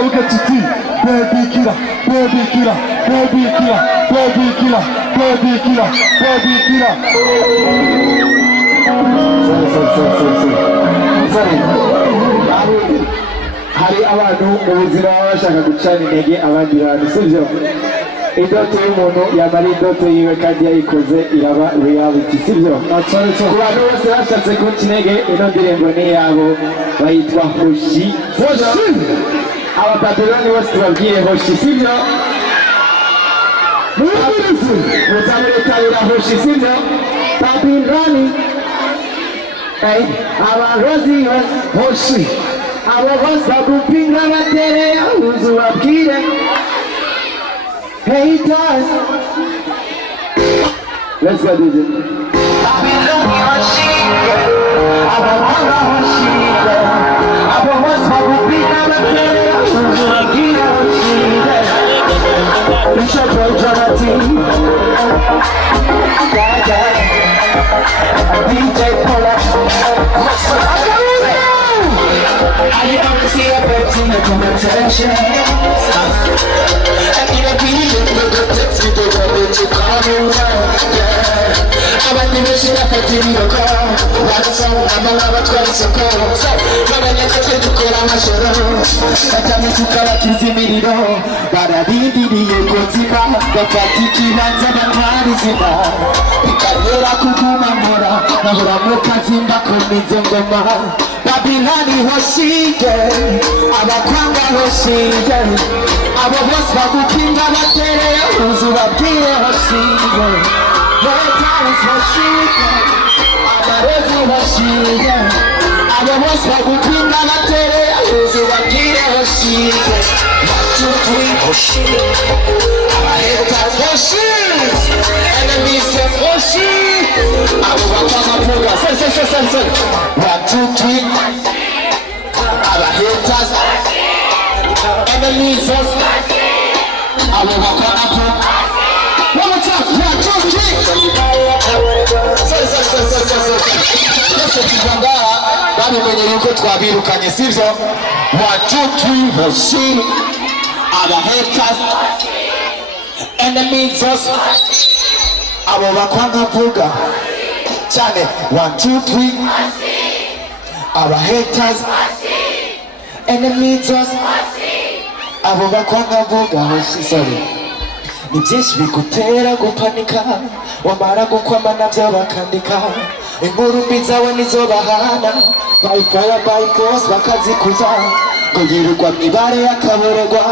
tukavuga tuti baby killer, baby killer, baby killer, baby killer, baby killer, baby killer. Hari abantu mu buzima baba bashaka gucana intege abandi bantu, sibyo? Indoto y'umuntu yamara indoto yiwe kandi yayikoze iraba reality, sibyo? Ku bantu bose bashatse guca intege, ino ndirimbo ni iyabo, bayitwa Hoshi. Abababiloni bose tubabwiye Hoshi, sibyo? Muzamuretabira Hoshi, sibyo? Babiloni abarozi Hoshi, abo bose bagupinga batereye uzu babwire haters. Let's go, DJ. Babiloni Hoshi, abahanga Hoshi, abo bose bagupinga batereye uzu babwire Hoshi. Bishop Jonathan, DJ Paula. I never see a person that come attention. I need a beat, but the text me to go to call me yeah. I want to see a person in the car. What's up? I'm a lover, 20 seconds. But I never get to call my shadow. I tell me to call a kiss in me, but I did the Kotima, the Fatiki, and the Marizima. Ikadera kukuma mora, na huramuka zimba kumizengoma. Babiloni Hoshige, abakwanga Hoshige, abo bose bagupinga batereye uzu babwire Hoshige. Haters Hoshige, abarezi Hoshige, abo bose bagupinga batereye uzu babwire Hoshige. Batutwi Hoshige, abahaters Hoshige, enemies of Hoshige, abo bakwanga puga. Say. 1, 2, 3. Abahaters, enemies of abo bakwanga puga. One more time. 1, 2, 3. Listen to babimenye yuko twabirukanye, sivyo? 1, 2, 3. Hoshi, abahaters, enemies of abo bakwanga puga. Canke 1, 2, 3. Our haters, enemies, abo bakwanga vuga Hoshi. Sorry. Ni byinshi bigutera gupanika, wamara gukwama nabyo bakandika. Inkuru mbi zawe nizo bahana, by fire by force bakazikuza. Ngo yirirwa mwibare akaborerwa,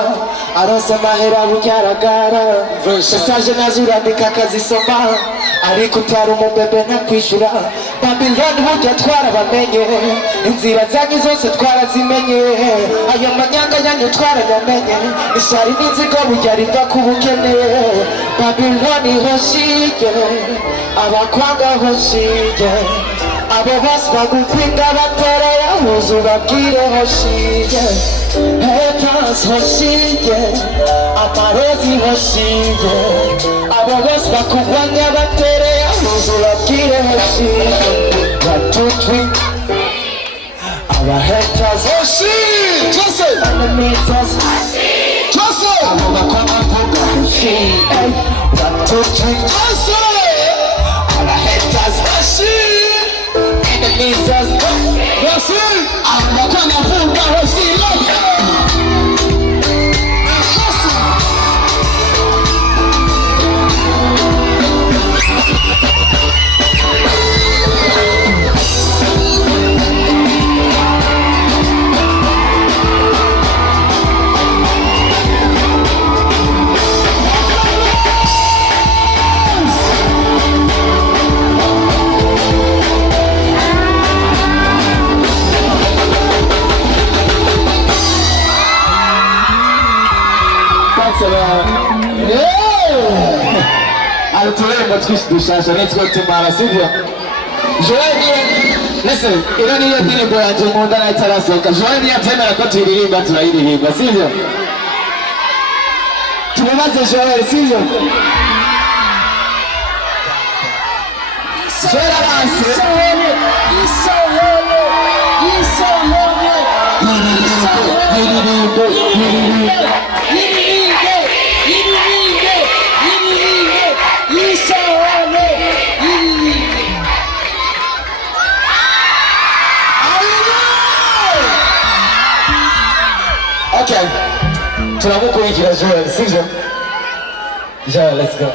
arose amahera bunyaragara. Message nazo urandika akazisoma, ariko utari umubebe ntakwishura. Babiloni burya twarabamenye, inzira zanyu zose twarazimenye. Ayo manyanga yanyu twarayamenye, ishari n'inzigo burya riva ku bukene. Babiloni Hoshige, abakwanga Hoshige, abo bose bagupinga batereye uzu babwire Hoshige. Haters Hoshige, amarezi Hoshige, abo bose bakugwanya batereye uzu babwire Hoshige. 1, 2, 3. Our haters Hoshige, just say enemies Hoshige, just say abo bakwanga puga Hoshige. 1, 2, 3. Just say our haters Hoshige, enemies Hoshige. That's it. Abo bakwanga puga Hoshige. Alitulemba tukishidusha netiko tumara, sivyo? Listen, ila niyo ndirimbo yanje munda na itarasoka. Joeni yatemera ko tuyiririmba turayiririmba, sivyo? Tumaze Joel, sivyo? Joel avance. Okay, tunamukurikira Joel, sivyo? Joel, let's go.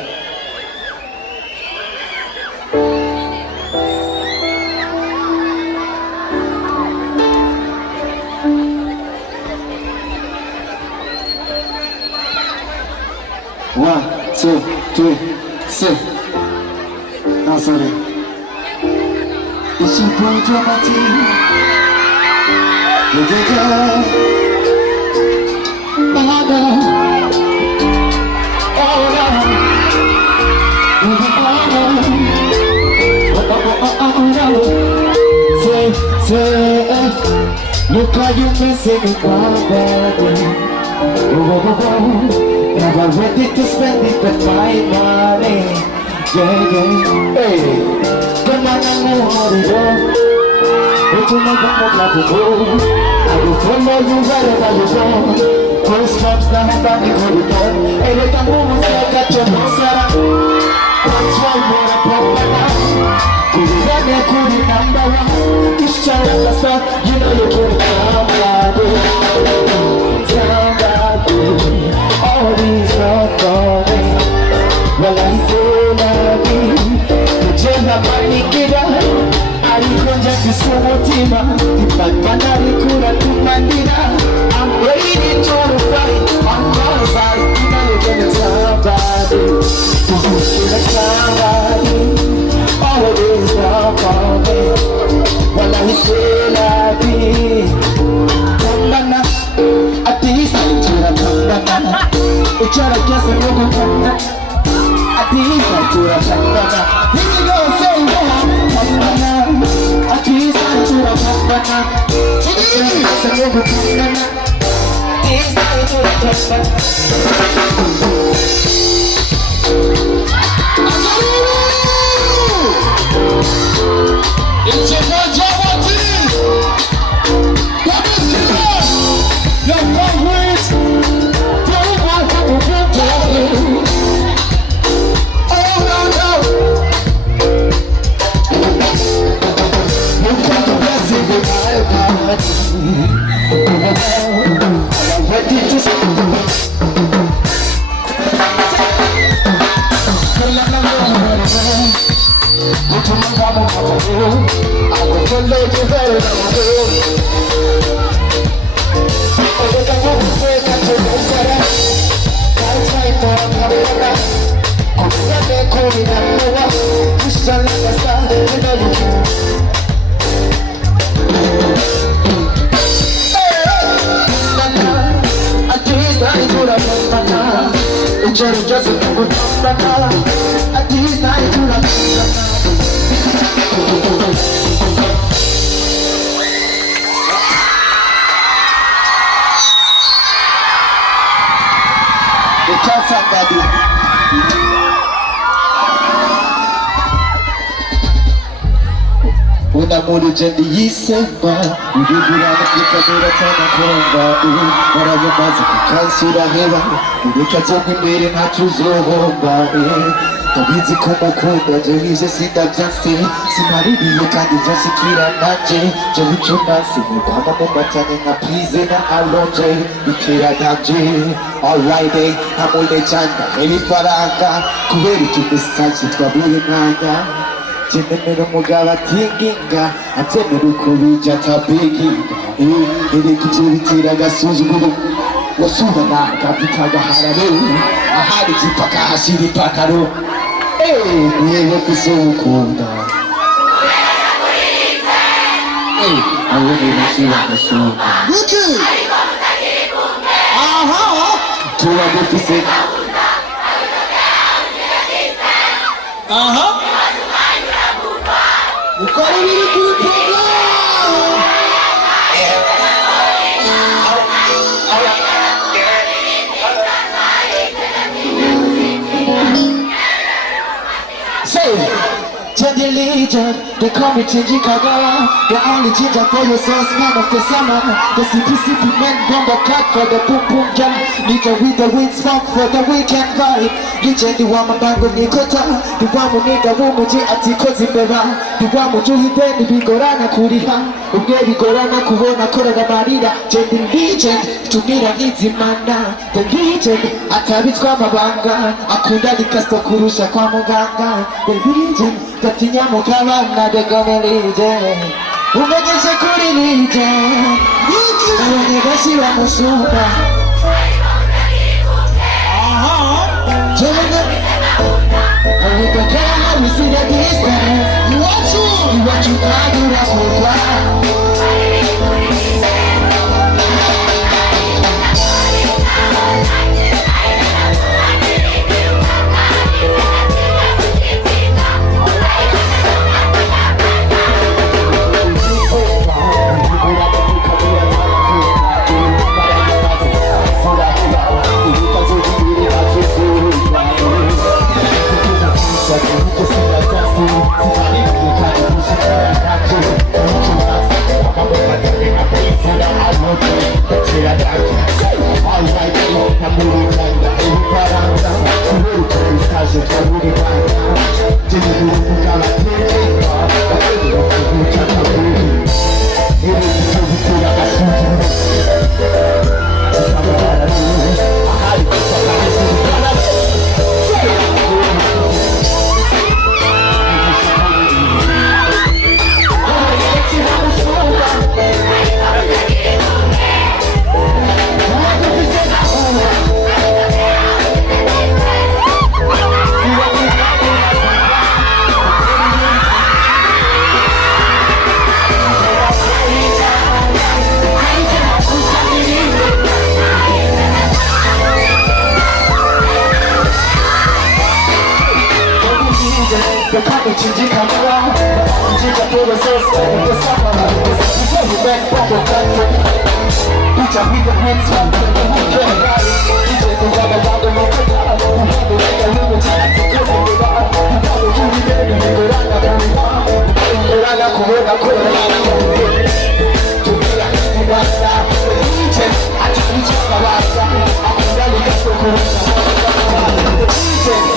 One, two, three, six. No, sorry. It's your boy Dramatic. Yeah. Look how you missing it all, baby. Never ready to spend it with my money. Yeah. Hey, come on, I know how to go. But you never know how to go. I will follow you wherever you go. Goosebumps now and down the corridor. Hey, let them move like a chomosara. That's why more a problem now. Kuri, number one. This child of the star, you know you can't somebody. All these love for me. Well, I say love you. The gender money get up. Alikonja kisumutima. Ipagwana likura kumandira. I'm ready to fight on my side. You know you can't somebody. Somebody. All this love for me. Well, I say love you. Kambana, at least I try to kambana. You try to guess a little kambana. At least I try to kambana. Here we go, say kambana. At least I try to kambana. You try to guess a little kambana. At least I try to kambana. It's your boy Dramatic. That is the one. Your favorite. Oh no. You can't bless it with my body. I'm ready to I will follow you very well. Unamuri jendi yisema Udugura Afrika tana konga Narayamaze kukansura heba Ureka zonga imbere ntatuzohomba Ndabizi ko mukunda je bije sindavyanse Simaririye kandi vyanshikira nanje Je wico nasi Nkwama mu matane nka prize na alonje Bitera nanje Alright Hamule janda Ibifaranga Kubera utumesaje twabuye mwanya Jenemera umugabo atinginga Atemera uko bija atabiginga Iri kutubitira agasuzuguro Wasubana akabika agahararo Ahari zipaka hashira ipakaro Niwe fise ukunda Awone bashira agasonga Tuwa bufise Ukora ibiri kuri program Say, Jenny Legion, They call me Chingy Kagara, the only ginger for your sauce man of the summer. The CPCP men bomber cut for the boom boom jam. Nigga with the wind smoke for the weekend vibe. Legend wa mabango nikota, the one who nigga wumuji atikozi mbeba. The one who juhideni bigorana kuriha. Ubwe bigorana kubona korera marira. Jendi legend, tumira nizimana. The legend, atabitswa amabanga. Akunda likasto kurusha kwa muganga. The legend, gatinya mukabana de gome legend. Umegeshe kuri legend. Uone bashi wa musumba. We can tell we see the distance. You want you can't do that for what? The company changing camera, changing for the SOS, the summer. The same back from the country. Bitch, I beat the hands up, the weekend ride. DJ the rubber down the road, the rubber like a river, chance to go to the bar. The rubber to the dead, the rubber run out of the bar. The rubber corona, to be like a rasta. The DJ, I just need to go rasta. I can rally up the corona. The DJ.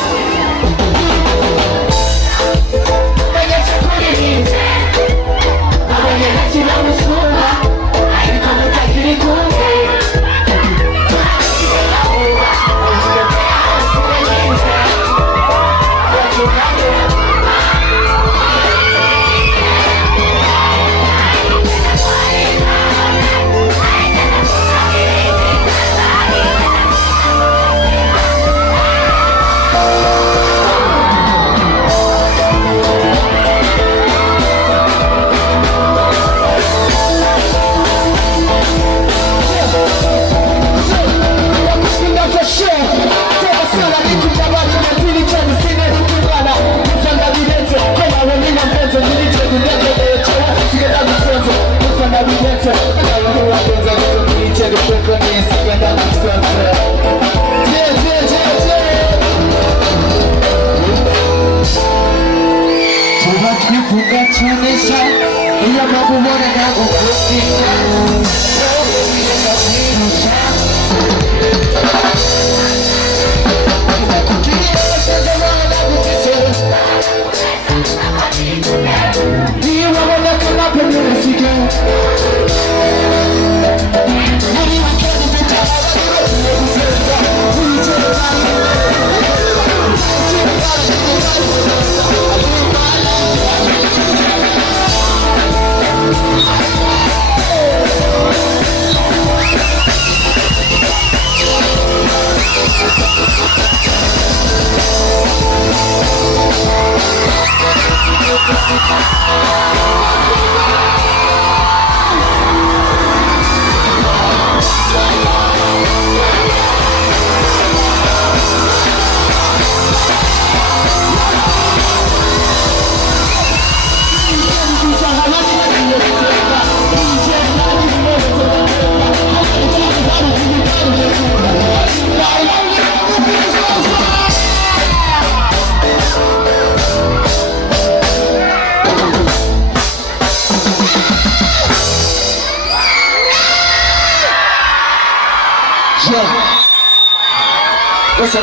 Listen.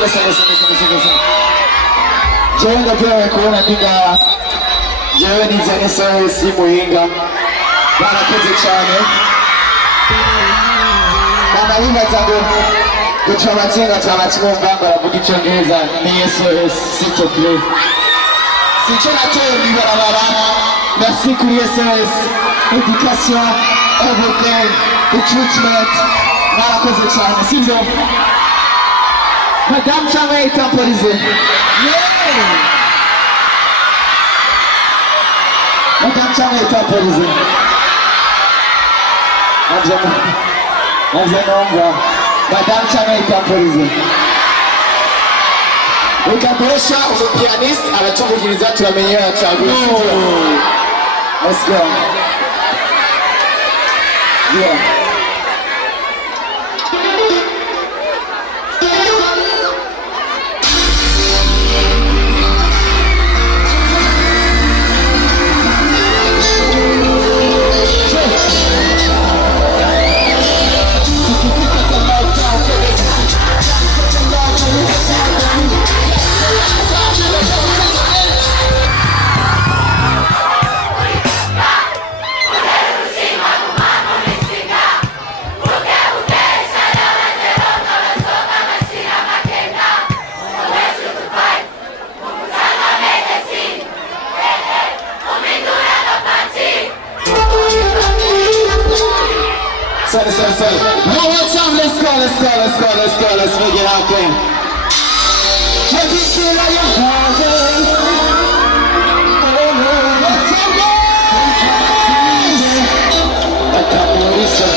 Jewe ndabyawe kubona ndiga jewe nizanye SOS muhinga barakoze cyane bana bibaza ngo guca amatsinga cy'abatsumva baravuga icyongereza ni SOS s'il te sico natoye mwibarabara merci kuri SOS education everything treatment barakoze cyane sibyo Madame canke temporisé. Madame canke temporisé. Madame canke temporisé. Ukaboresha umupianiste aratuvugiriza turamenyera cyane. Let's go. Yeah. Say. One more time, let's go, let's make it happen. Let me feel like you're hungry. What's up, guys? I got no reason.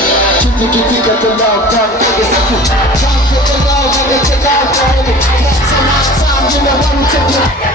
Kitty, got the love, it's a cool. Time for the love, and they take out for me. That's enough time, you know what we take it.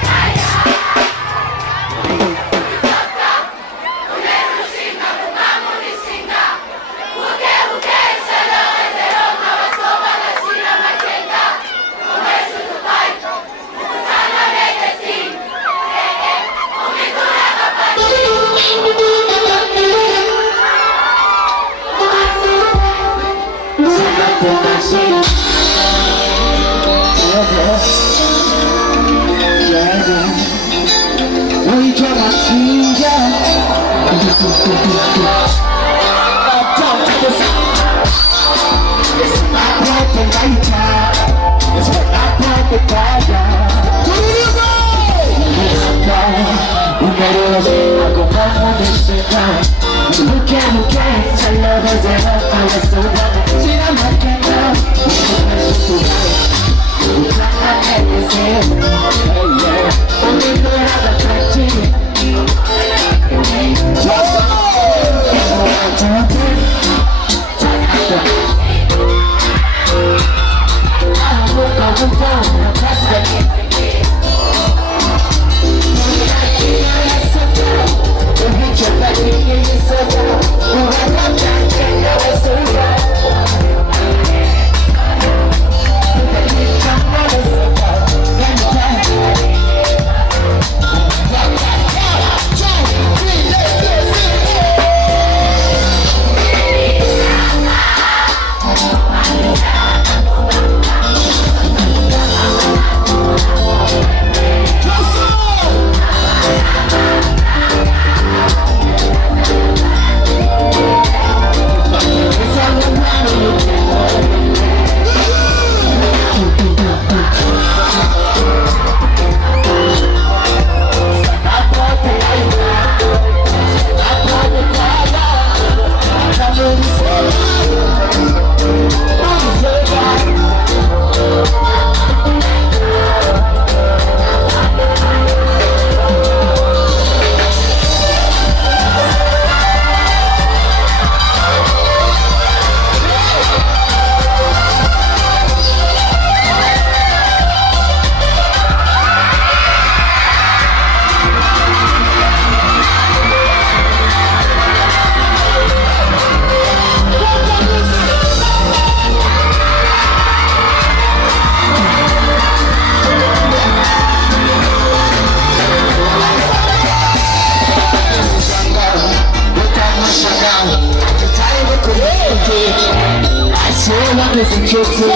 sola che si chiude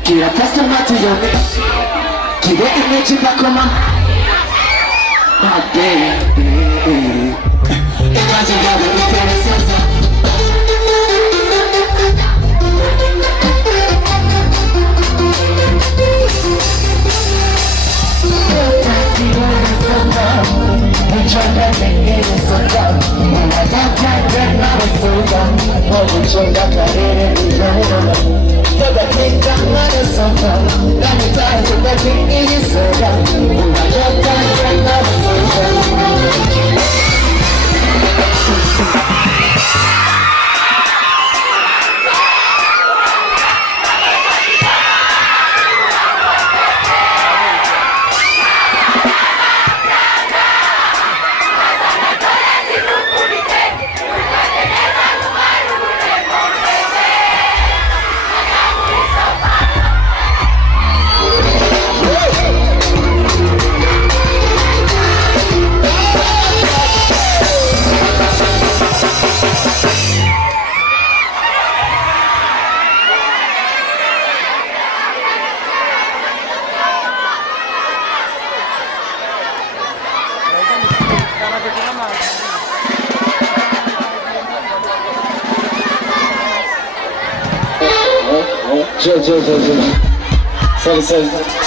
chi la testa mattino chi vede invece va come ma baby e quasi vado mi interessa Sorry.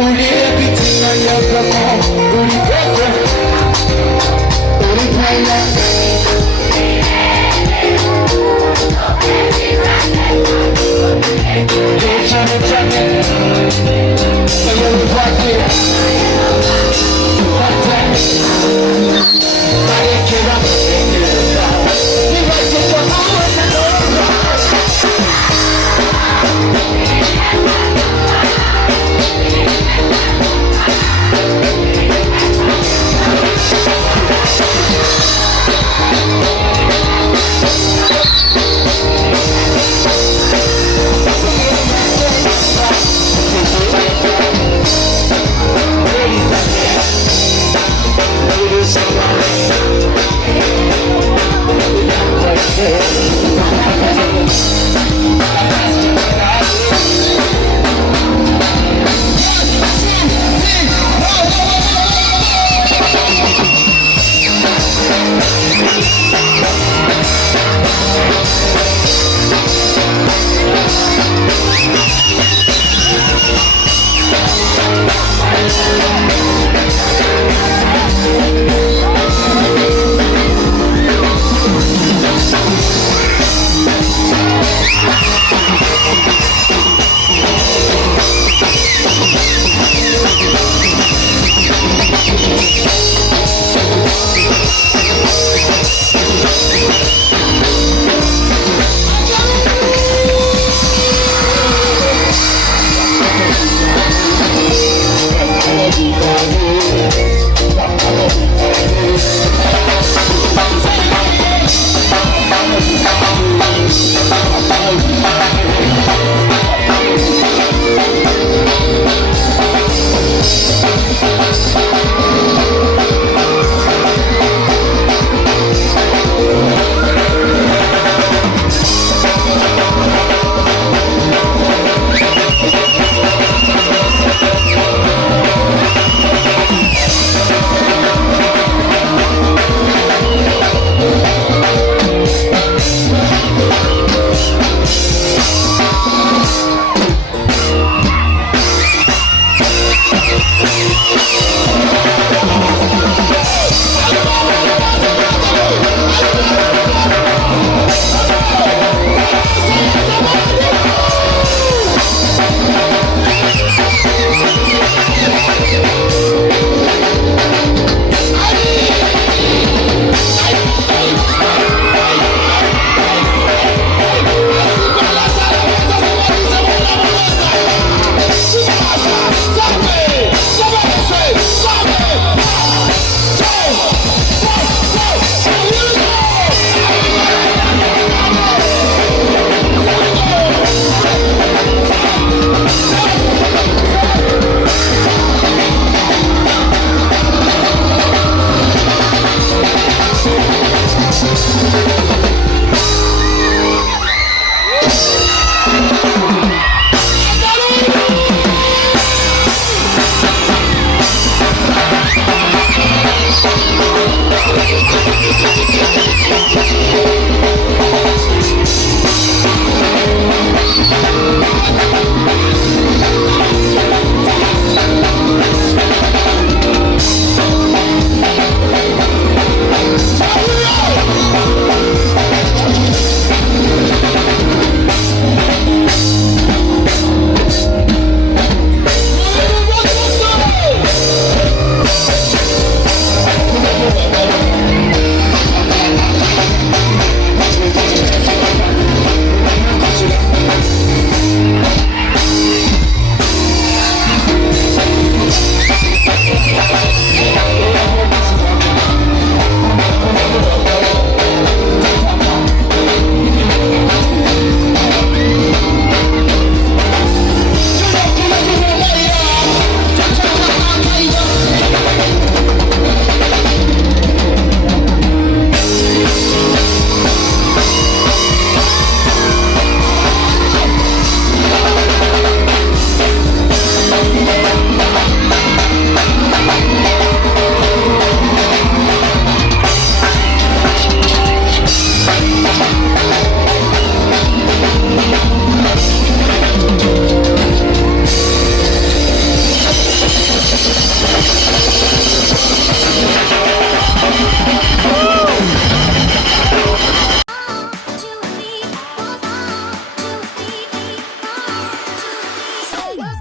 Uri